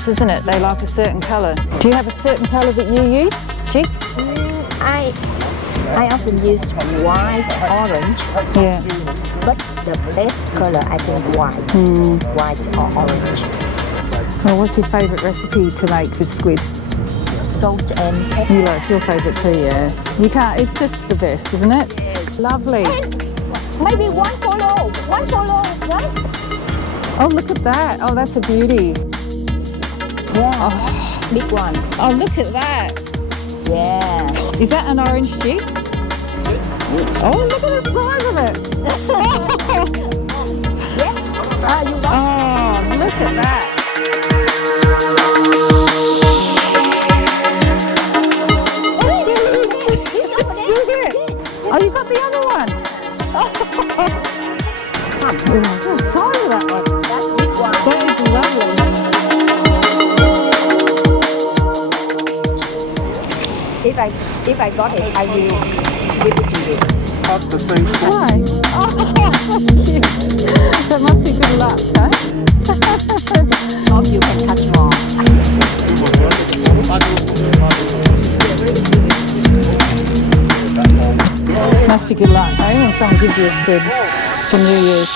preference, isn't it? They like a certain colour. Do you have a certain colour that you use, Chick? I often use white, orange. Yeah. But the best colour, I think, white. White or orange. Well, what's your favourite recipe to make with squid? Salt and pepper. You like, it's your favourite too, yeah. You can't, it's just the best, isn't it? Lovely. And maybe one follow, right? Oh, look at that. Oh, that's a beauty. Yeah, big one. Oh, look at that. Yeah. Is that an orange Chick? Oh, look at the size of it. Yeah. You want? Oh, look at that. Oh, you got the other one. Oh, sorry that one. That's big one. That is lovely. If I got it, I will give it to you. Why? Oh, thank you. That must be good luck, huh? Or you can touch more. Must be good luck, eh? When someone gives you a squid for New Year's.